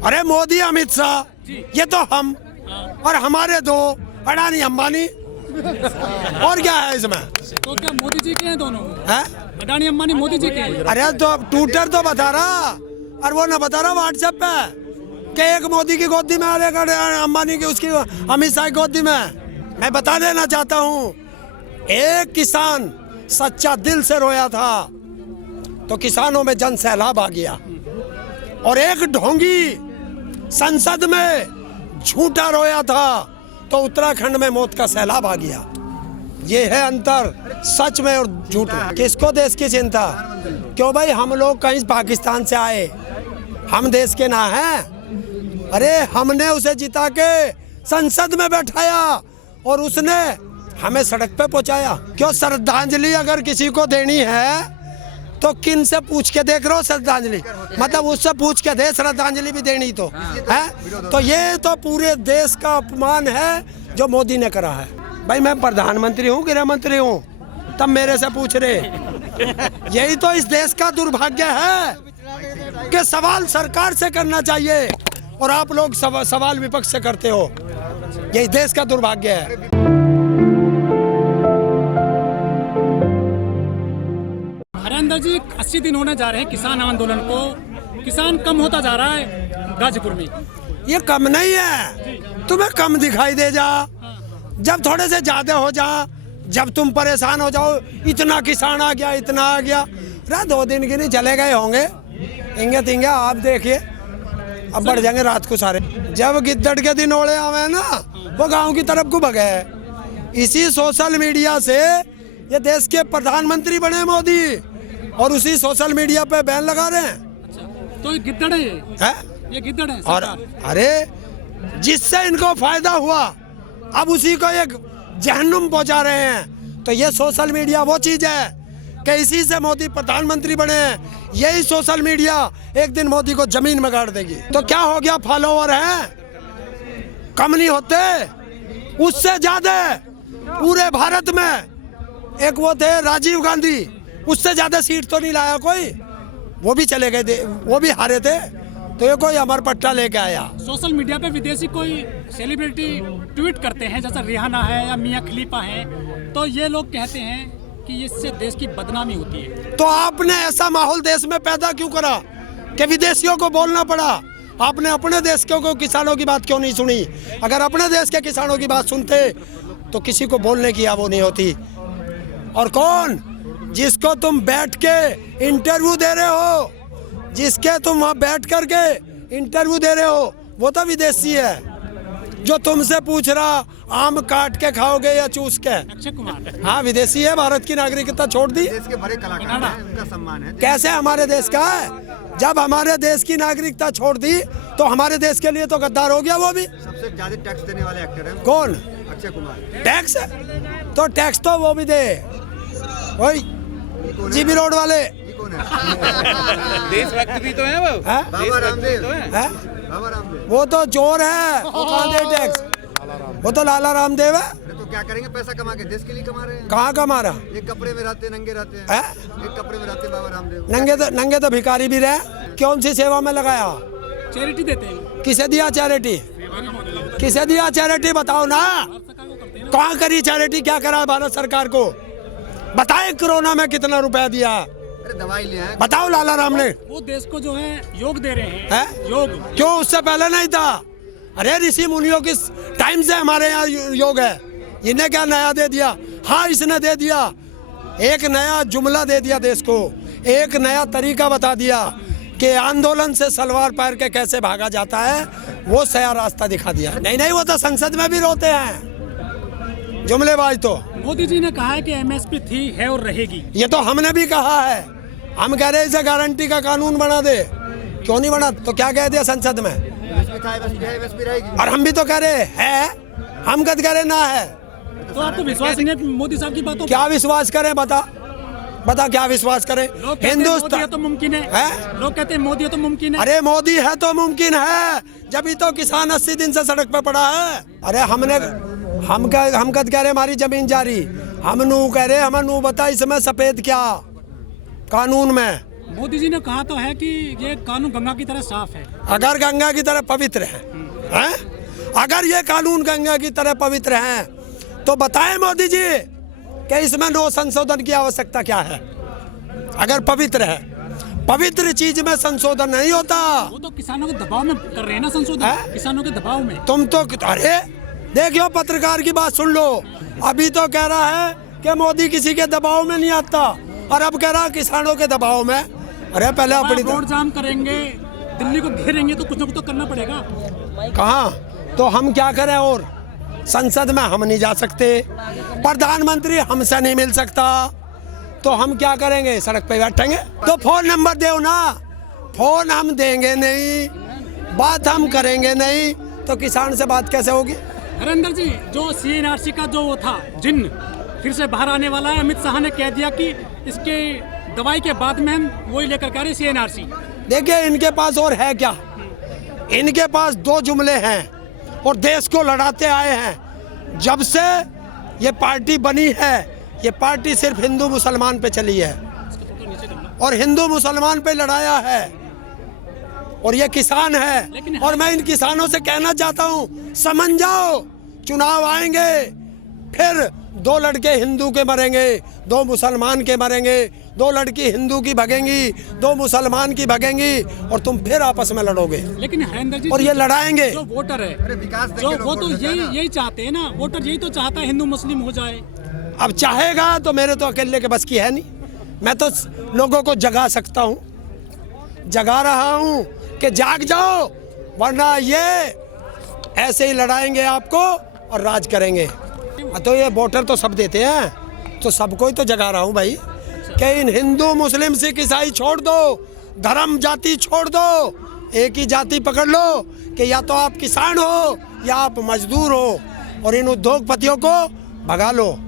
अरे मोदी अमित शाह ये तो हम और हमारे दो अडानी अंबानी और क्या है इसमें। तो क्या मोदी जी के हैं दोनों है? अडानी अंबानी मोदी जी के हैं। अरे तो ट्विटर तो बता रहा और वो ना बता रहा व्हाट्सएप पे कि एक मोदी की गोदी में और एक अंबानी की उसकी अमित शाह की गोदी में। मैं बता देना चाहता हूँ एक किसान सच्चा दिल से रोया था तो किसानों में जन सैलाब आ गया और एक ढोंगी संसद में झूठा रोया था तो उत्तराखंड में मौत का सैलाब आ गया। ये है अंतर सच में और झूठ में। किसको देश की चिंता? क्यों भाई हम लोग कहीं पाकिस्तान से आए, हम देश के ना हैं। अरे हमने उसे जिता के संसद में बैठाया और उसने हमें सड़क पे पहुंचाया। क्यों श्रद्धांजलि अगर किसी को देनी है तो किन से पूछ के देख रहे हो श्रद्धांजलि? मतलब उससे पूछ के दे श्रद्धांजलि भी देनी तो है। तो ये तो पूरे देश का अपमान है जो मोदी ने करा है। भाई मैं प्रधानमंत्री हूँ, गृह मंत्री हूँ, तब मेरे से पूछ रहे। यही तो इस देश का दुर्भाग्य है कि सवाल सरकार से करना चाहिए और आप लोग सवाल विपक्ष से करते हो। यही देश का दुर्भाग्य है। हरेंद्र जी 80 दिन होने जा रहे हैं किसान आंदोलन को। किसान कम होता जा रहा है गाजीपुर में। ये कम नहीं है, तुम्हें कम दिखाई दे जा जब थोड़े से ज्यादा हो जा, जब तुम परेशान हो जाओ इतना किसान आ गया इतना आ गया। अरे 2 दिन के नहीं चले गए होंगे इंगे तिंगे, आप देखिए अब बढ़ जाएंगे रात को सारे। जब गिद्दड़ के दिन ओले आवे ना वो गांव की तरफ को भगे। इसी सोशल मीडिया से ये देश के प्रधानमंत्री बने मोदी और उसी सोशल मीडिया पे बैन लगा रहे हैं। अच्छा, तो ये गिद्दड़ है ये गिद्दड़ है और अरे जिससे इनको फायदा हुआ अब उसी को एक जहन्नुम पहुंचा रहे हैं। तो ये सोशल मीडिया वो चीज है कि इसी से मोदी प्रधानमंत्री बने हैं। यही सोशल मीडिया एक दिन मोदी को जमीन में गाड़ देगी। तो क्या हो गया, फॉलोवर हैं कम नहीं होते, उससे ज्यादा पूरे भारत में एक वो थे राजीव गांधी, उससे ज्यादा सीट तो नहीं लाया कोई, वो भी चले गए थे, वो भी हारे थे। तो ये कोई अमर पट्टा लेके आया। सोशल मीडिया पे विदेशी कोई सेलिब्रिटी ट्वीट करते हैं जैसा रिहाना है या मियां खलीफा है, तो ये लोग कहते हैं कि इससे देश की बदनामी होती है। तो आपने ऐसा माहौल देश में पैदा क्यों करा कि विदेशियों को बोलना पड़ा? आपने अपने देश के किसानों की बात क्यों नहीं सुनी? अगर अपने देश के किसानों की बात सुनते तो किसी को बोलने की वो नहीं होती। और कौन जिसको तुम बैठ के इंटरव्यू दे रहे हो, जिसके तुम वहाँ बैठ करके इंटरव्यू दे रहे हो, वो तो विदेशी है। जो तुमसे पूछ रहा आम काट के खाओगे या चूस के, अक्षय कुमार हाँ विदेशी है। भारत की नागरिकता छोड़ दी। देश के बड़े कलाकार हैं, उनका सम्मान है। कैसे हमारे देश का है? जब हमारे देश की नागरिकता छोड़ दी तो हमारे देश के लिए तो गद्दार हो गया वो भी। सबसे ज्यादा टैक्स देने वाले एक्टर हैं कौन? अक्षय कुमार। टैक्स? तो टैक्स तो वो भी दे, वही जीबी रोड वाले। देशभक्त भी तो है वो। बाबा रामदेव है? बाबा रामदेव वो तो चोर है, वो कहाँ दे टैक्स? वो तो लाला रामदेव है। तो क्या करेंगे, पैसा कमा के देश के लिए कमा रहे हैं। कहाँ कमा रहा? एक कपड़े में रहते नंगे रहते हैं, है? एक कपड़े में रहते हैं बाबा रामदेव। नंगे तो भिखारी भी रहे। कौन सी सेवा में लगाया? चैरिटी देते हैं। किसे दिया चैरिटी? किसे दिया चैरिटी बताओ ना। कहाँ करी चैरिटी? क्या करा भारत सरकार को? बताए कोरोना में कितना रुपया दिया? अरे दवाई ले आए। बताओ लाला राम ने। वो देश को जो है योग दे रहे हैं। है? योग क्यों उससे पहले नहीं था? अरे ऋषि मुनियों की टाइम से हमारे यहाँ योग है। इन्हें क्या नया दे दिया? हाँ इसने दे दिया, एक नया जुमला दे दिया देश को, एक नया तरीका बता दिया कि आंदोलन से सलवार पैर के कैसे भागा जाता है, वो सया रास्ता दिखा दिया। नहीं वो तो संसद में भी रोते हैं जुमलेबाज। तो मोदी जी ने कहा है कि एमएसपी थी, है और रहेगी। ये तो हमने भी कहा है। हम कह रहे इसे गारंटी का कानून बना दे। क्यों नहीं बना? तो क्या कह दिया संसद में? और हम भी तो कह रहे है, हम कद कह रहे ना है। तो आपको विश्वास नहीं है मोदी साहब की बातों? क्या विश्वास करें? बता क्या विश्वास करें? हिंदुस्तान तो मुमकिन है? लोग कहते हैं मोदी है तो मुमकिन है। अरे मोदी है तो मुमकिन है, जब ही तो किसान 80 दिन से सड़क पे पड़ा है। अरे हम कद कह रहे हमारी जमीन जारी, हम नू कह रहे हम नू बता इसमें सफेद क्या कानून में मोदी जी ने कहा तो है कि ये कानून गंगा की तरह साफ है। अगर गंगा की तरह पवित्र है, हैं? अगर ये कानून गंगा की तरह पवित्र है तो बताएं मोदी जी कि इसमें नो संशोधन की आवश्यकता क्या है। अगर पवित्र है, पवित्र चीज में संशोधन नहीं होता। वो तो किसानों के दबाव में कर रहे हैं ना संशोधन, किसानों के दबाव में। तुम तो अरे देखियो, पत्रकार की बात सुन लो। अभी तो कह रहा है कि मोदी किसी के दबाव में नहीं आता, और अब कह रहा है किसानों के दबाव में। अरे पहले अपनी रोड जाम करेंगे, दिल्ली को घेरेंगे तो कुछ ना कुछ तो करना पड़ेगा। कहाँ तो हम क्या करें, और संसद में हम नहीं जा सकते, प्रधानमंत्री हमसे नहीं मिल सकता, तो हम क्या करेंगे, सड़क पे बैठेंगे। तो फोन नंबर दो ना, फोन हम देंगे नहीं, बात हम करेंगे नहीं, तो किसान से बात कैसे होगी। हरेंद्र जी, जो CNRC का जो वो था जिन्न फिर से बाहर आने वाला है। अमित शाह ने कह दिया कि इसके दवाई के बाद में हम वही लेकर के आ रहे CNRC। देखिए इनके पास और है क्या, इनके पास दो जुमले हैं और देश को लड़ाते आए हैं। जब से ये पार्टी बनी है, ये पार्टी सिर्फ हिंदू मुसलमान पे चली है और हिंदू मुसलमान पे लड़ाया है, और ये किसान है। और मैं इन किसानों से कहना चाहता हूँ, समझ जाओ, चुनाव आएंगे, फिर दो लड़के हिंदू के मरेंगे, दो मुसलमान के मरेंगे, दो लड़की हिंदू की भगेंगी, दो मुसलमान की भगेंगी, और तुम फिर आपस में लड़ोगे। लेकिन हरेंद्र जी, और ये लड़ाएंगे। जो वोटर है, अरे विकास जो वो तो यही चाहते हैं ना, वोटर यही तो चाहता है हिंदू मुस्लिम हो जाए। अब चाहेगा तो मेरे तो अकेले के बस की है नहीं, मैं तो लोगों को जगा सकता हूँ, जगा रहा हूँ कि जाग जाओ, वरना ये ऐसे ही लड़ाएंगे आपको और राज करेंगे। तो ये वोटर तो सब देते हैं, तो सबको ही तो जगा रहा हूँ भाई कि इन हिंदू मुस्लिम सिख ईसाई छोड़ दो, धर्म जाति छोड़ दो, एक ही जाति पकड़ लो कि या तो आप किसान हो या आप मजदूर हो, और इन उद्योगपतियों को भगा लो।